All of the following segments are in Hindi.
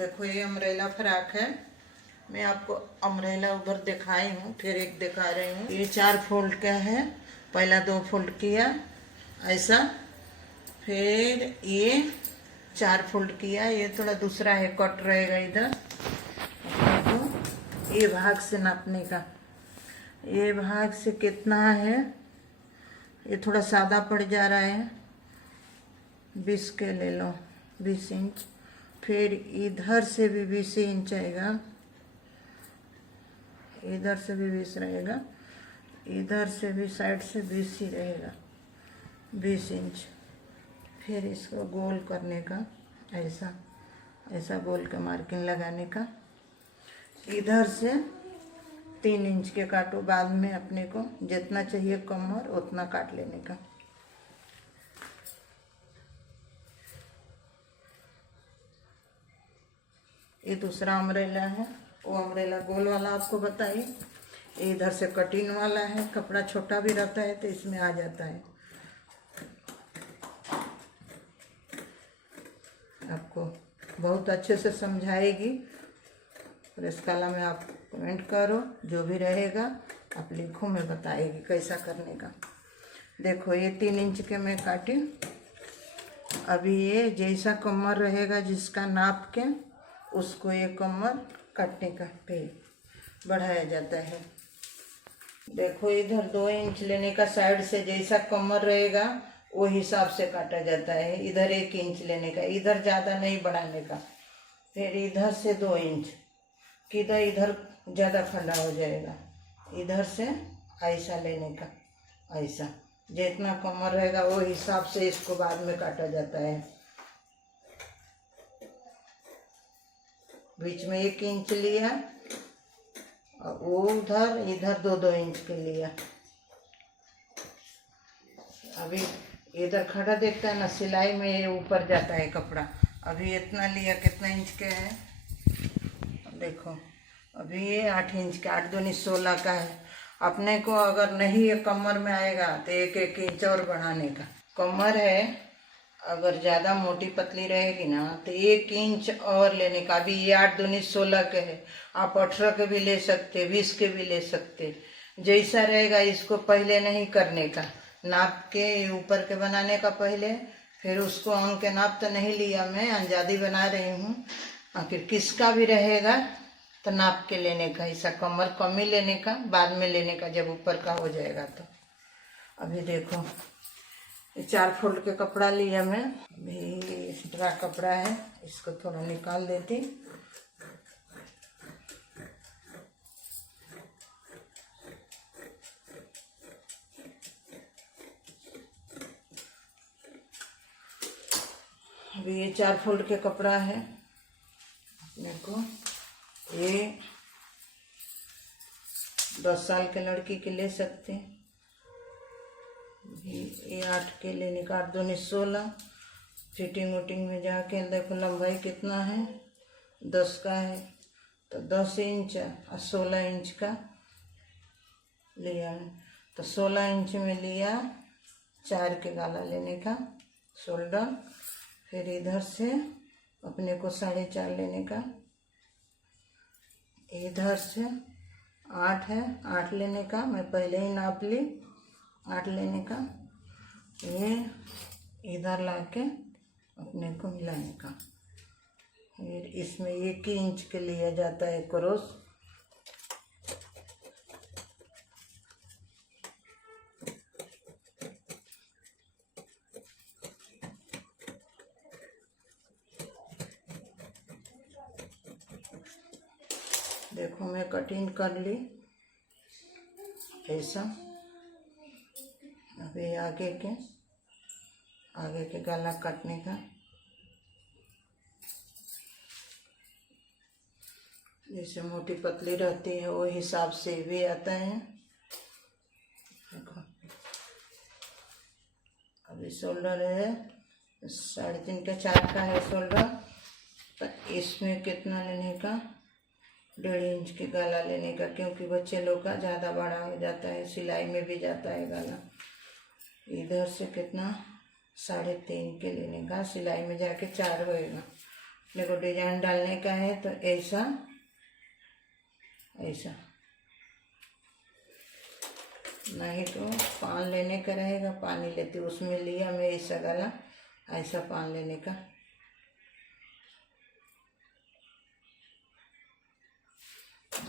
देखो ये अम्ब्रेला फ्रॉक है। मैं आपको अम्ब्रेला ऊपर दिखाई हूँ, फिर एक दिखा रही हूँ। ये 4 फोल्ड का है। पहला 2 फोल्ड किया ऐसा, फिर ये 4 फोल्ड किया। ये थोड़ा दूसरा है, कट रहेगा इधर। देखो ये भाग से नापने का, ये भाग से कितना है। ये थोड़ा सादा पड़ जा रहा है, 20 के ले लो, 20 इंच। फिर इधर से भी 20 इंच आएगा, इधर से भी 20 रहेगा, इधर से भी साइड से 20 ही रहेगा, 20 इंच। फिर इसको गोल करने का, ऐसा ऐसा गोल का मार्किंग लगाने का। इधर से 3 इंच के काटो, बाद में अपने को जितना चाहिए कमर उतना काट लेने का। ये दूसरा अम्ब्रेला है, वो अम्ब्रेला गोल वाला आपको बताइए। इधर से कटिंग वाला है, कपड़ा छोटा भी रहता है तो इसमें आ जाता है। आपको बहुत अच्छे से समझाएगी। और इस कला में आप कमेंट करो, जो भी रहेगा आप लिखो, मैं बताएगी कैसा करने का। देखो ये 3 इंच के मैं काटी। अभी ये जैसा कमर रहेगा जिसका नाप के, उसको ये कमर काटने का पे बढ़ाया जाता है। देखो इधर 2 इंच लेने का, साइड से जैसा कमर रहेगा वो हिसाब से काटा जाता है। इधर 1 इंच लेने का, इधर ज़्यादा नहीं बढ़ाने का। फिर इधर से 2 इंच, किधर इधर ज़्यादा खड़ा हो जाएगा। इधर से ऐसा लेने का, ऐसा जितना कमर रहेगा वो हिसाब से इसको बाद में काटा जाता है। बीच में 1 इंच लिया और वो उधर इधर 2-2 इंच के लिया। अभी इधर खड़ा देखता है ना, सिलाई में ये ऊपर जाता है कपड़ा। अभी इतना लिया, कितना इंच के है देखो। अभी ये 8 इंच का, 8 दूनी 16 का है। अपने को अगर नहीं ये कमर में आएगा तो 1-1 इंच और बढ़ाने का। कमर है अगर ज़्यादा मोटी पतली रहेगी ना तो 1 इंच और लेने का। अभी ये 8 दूनी 16 के है, आप 18 के भी ले सकते, 20 के भी ले सकते, जैसा रहेगा। इसको पहले नहीं करने का, नाप के ऊपर के बनाने का पहले, फिर उसको अंग के नाप तो नहीं लिया, मैं अंजादी बना रही हूँ। आखिर किसका भी रहेगा तो नाप के लेने का, ऐसा कमर कमी लेने का, बाद में लेने का जब ऊपर का हो जाएगा तो। अभी देखो ये 4 फोल्ड के कपड़ा लिया मैं। अभी ड्रा कपड़ा है, इसको थोड़ा निकाल देती। अभी ये 4 फोल्ड के कपड़ा है। अपने को ये 10 साल के लड़की के ले सकते हैं। ये 8 के लेने का, 8 दूनी 16। फिटिंग वुटिंग में जाके देखो लंबाई कितना है, 10 का है तो 10 इंच और 16 इंच का लिया है। तो 16 इंच में लिया, 4 के गाला लेने का शोल्डर। फिर इधर से अपने को 4.5 लेने का। इधर से 8 है, 8 लेने का, मैं पहले ही नाप ली, 8 लेने का। ये इधर लाके अपने को मिलाने का। फिर इसमें 1 इंच के लिया जाता है क्रॉस। देखो मैं कटिंग कर ली ऐसा। अभी आगे के गला काटने का। जैसे मोटी पतली रहती है वो हिसाब से भी आता है। देखो अभी शोल्डर है 3.5 का, 4 का है शोल्डर। तो इसमें कितना लेने का, 1.5 इंच के गला लेने का, क्योंकि बच्चे लोग का ज़्यादा बड़ा हो जाता है, सिलाई में भी जाता है गला। इधर से कितना, 3.5 के लेने का, सिलाई में जाके 4 होएगा। अपने को डिजाइन डालने का है तो ऐसा ऐसा, नहीं तो पान लेने का रहेगा, पानी लेती उसमें लिया मैं ऐसा गला, ऐसा पान लेने का।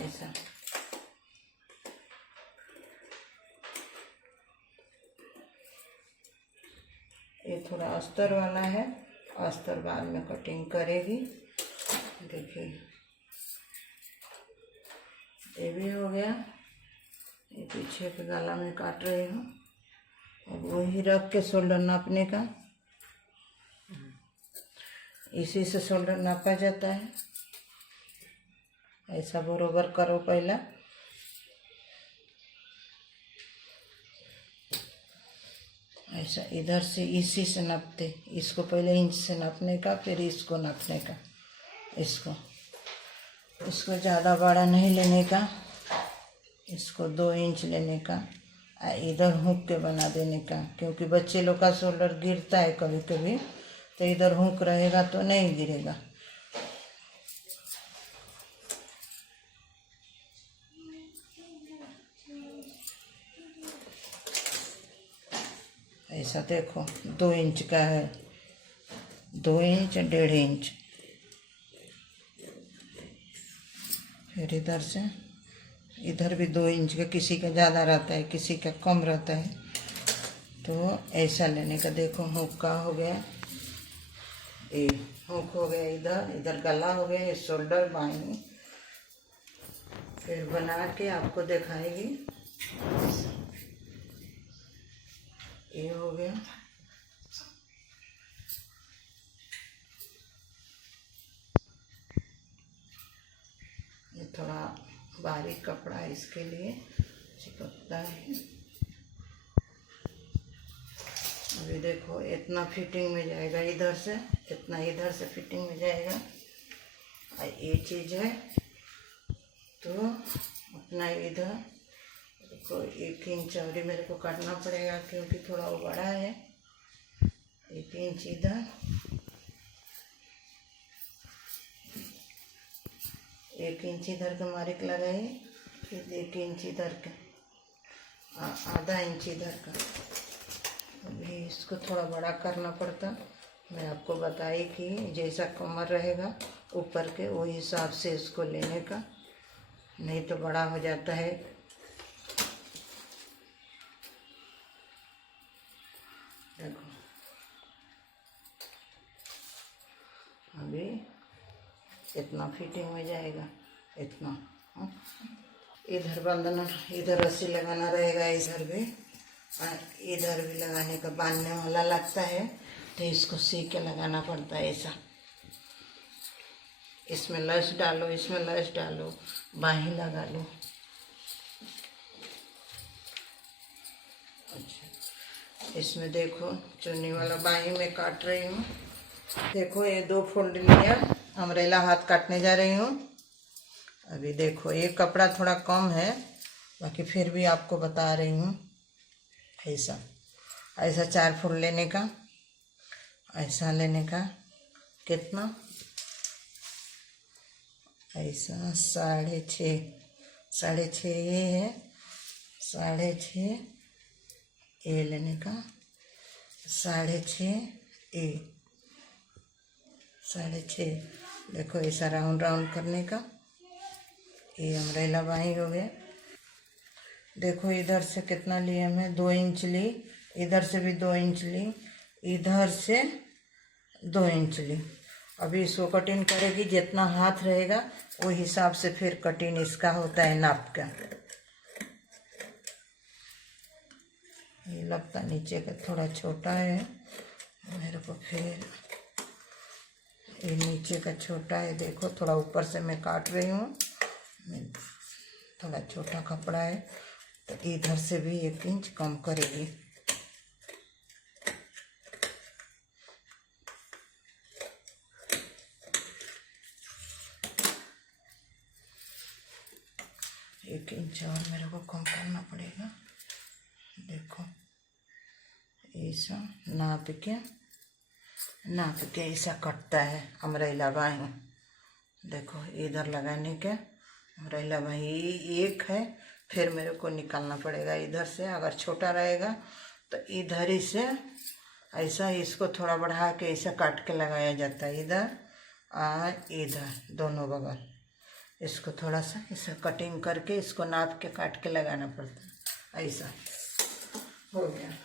ऐसा ये थोड़ा अस्तर वाला है, अस्तर बाद में कटिंग करेगी। देखिए ये भी हो गया, ये पीछे के गला में काट रही हूँ। अब वही रख के शोल्डर नापने का, इसी से शोल्डर नापा जाता है। ऐसा बरोबर करो पहला, ऐसा इधर से इसी से नापते, इसको पहले इंच से नापने का, फिर इसको नापने का। इसको ज़्यादा बड़ा नहीं लेने का, इसको 2 इंच लेने का, इधर हुक के बना देने का, क्योंकि बच्चे लोग का शोल्डर गिरता है कभी कभी, तो इधर हुक रहेगा तो नहीं गिरेगा। ऐसा देखो 2 इंच का है, 2 इंच 1.5 इंच। फिर इधर से इधर भी 2 इंच का, किसी का ज़्यादा रहता है किसी का कम रहता है, तो ऐसा लेने का। देखो हुक का हो गया, ये हुक हो गया, इधर इधर गला हो गया, ये शोल्डर बाईं। फिर बना के आपको दिखाएगी। ये हो गया, ये थोड़ा बारीक कपड़ा है इसके लिए चिपकता है। अभी देखो इतना फिटिंग में जाएगा, इधर से इतना, इधर से फिटिंग में जाएगा। और ये चीज़ है तो अपना इधर देखो 1 इंच और मेरे को काटना पड़ेगा, क्योंकि थोड़ा वो बड़ा है। 1 इंच इधर, 1 इंच इधर का मार्क लगाए, फिर 1 इंच इधर का, आधा इंच इधर का। अभी इसको थोड़ा बड़ा करना पड़ता, मैं आपको बताई कि जैसा कमर रहेगा ऊपर के वो हिसाब से इसको लेने का, नहीं तो बड़ा हो जाता है। देखो अभी इतना फिटिंग में जाएगा, इतना। इधर बंधना, इधर रस्सी लगाना रहेगा, इधर भी, और इधर भी लगाने का, बांधने वाला लगता है तो इसको सी के लगाना पड़ता है ऐसा। इसमें लैस डालो, इसमें लैस डालो, बाहीं लगा लो। अच्छा, इसमें देखो चुन्नी वाला बाहीं में काट रही हूँ। देखो ये 2 फोल्ड लिया, अम्ब्रेला हाथ काटने जा रही हूँ। अभी देखो ये कपड़ा थोड़ा कम है, बाकी फिर भी आपको बता रही हूँ। ऐसा ऐसा 4 फोल्ड लेने का, ऐसा लेने का, कितना, ऐसा 6.5, 6.5 ये है, 6.5 ये लेने का, 6.5 ये, 6.5। देखो ऐसा राउंड राउंड करने का। ये अम्ब्रेला बाहीं हो गया। देखो इधर से कितना लिया मैं, 2 इंच ली, इधर से भी 2 इंच ली, इधर से 2 इंच ली। अभी इसको कटिंग करेगी, जितना हाथ रहेगा वो हिसाब से फिर कटिंग इसका होता है नाप का। ये लगता नीचे का थोड़ा छोटा है मेरे को, फिर ये नीचे का छोटा है। देखो थोड़ा ऊपर से मैं काट रही हूँ, थोड़ा छोटा कपड़ा है तो इधर से भी 1 इंच कम करेगी। एक इंच और मेरे को कम करना पड़ेगा। देखो ऐसा नाप के नाप के ऐसा कटता है अमरेला बाई। देखो इधर लगाने के अमरेला बाई एक है, फिर मेरे को निकालना पड़ेगा इधर से। अगर छोटा रहेगा तो इधर ही से ऐसा इसको थोड़ा बढ़ा के ऐसा काट के लगाया जाता है, इधर और इधर दोनों बगल। इसको थोड़ा सा ऐसा कटिंग करके इसको नाप के काट के लगाना पड़ता है। ऐसा हो गया।